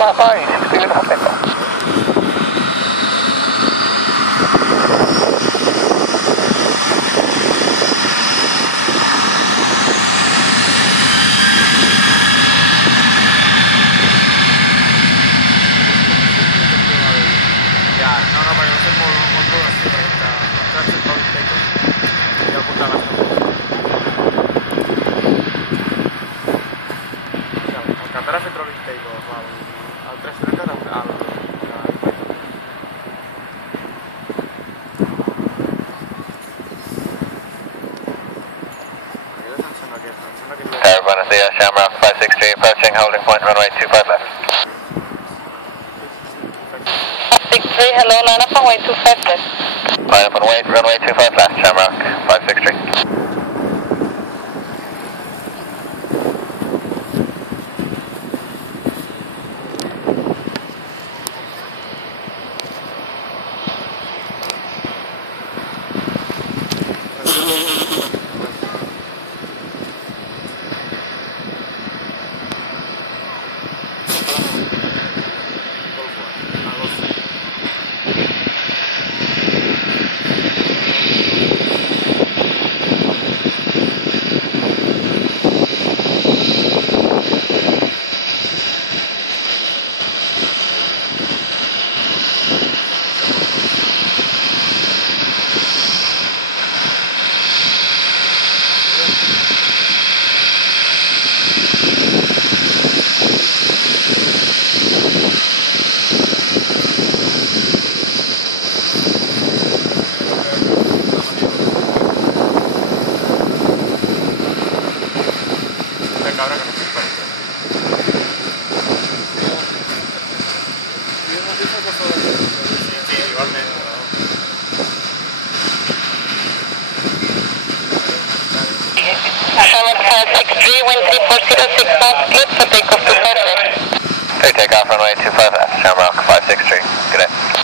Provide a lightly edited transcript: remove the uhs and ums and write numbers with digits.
Bye-bye, 60 with Hoteco. Ja, no, perquè no sé molt progressiu, perquè el trànsit pel Teco i el punt de gasta. El Catara fet Rolling Takeoff, el 330 al Buenos dias, Shamrock 563 approaching holding point runway 25 left. 63, hello, line up on way 25 left. Line up on runway 25 left, Shamrock 563. Ahora que no se parece. Sí, igualmente. Shamrock 563, wind 3406 knots, cleared for takeoff 25 left. Clear takeoff runway 25 left, Shamrock 563. Good day.